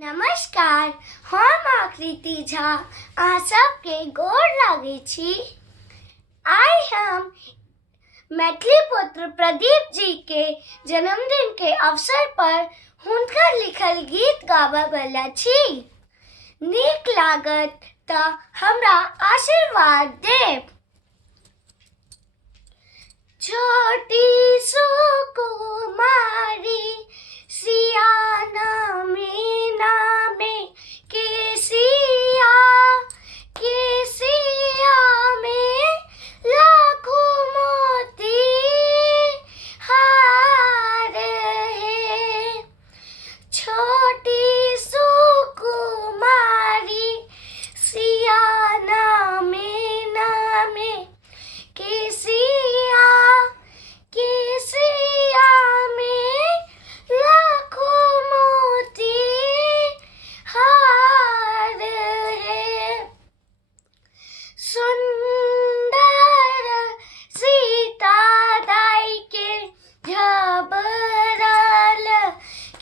नमस्कार, हम आकृति झा अहाँ सबके गोर लागै छी। आइ हम मैथिली पुत्र प्रदीप जी के जन्मदिन के अवसर पर हुनकर लिखल गीत गाबऽ वाला छी। नीक लागत तऽ हमरा आशीर्वाद देब। छोटी सुकुमारी सियाना मीना में केसिया में लाखों मोती हार है। छोटी सुकुमारी सियाना मीना में केसिया में लाखों मोती हार है। सुंदर सीता दाई के झबरल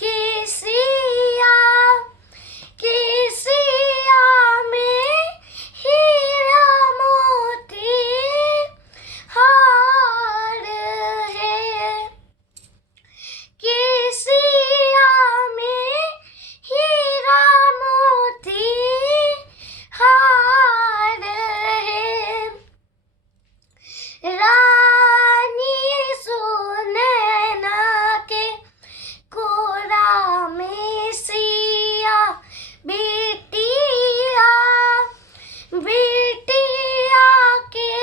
केसिया में हीरा मोती हार है। केसिया में हीरा मोती हार है। रानी सुनैना के कोरा में सिया बेटिया के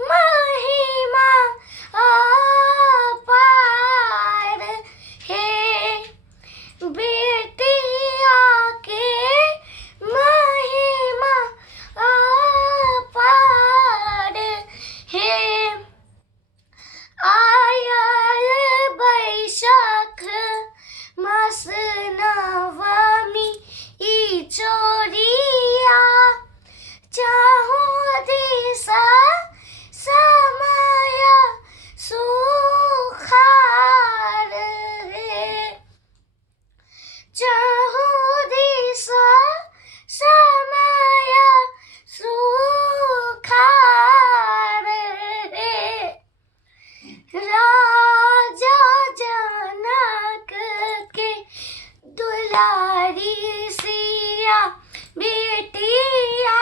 महिमा अपार है। बेटिया के महिमा अपार है। आयल बैशाख मास नवमी ई चोरिया चाहूं दिशा समय सुखार है। चाहूं दिशा समय सुखार है। राजा जनक के दुलारी सिया बेटिया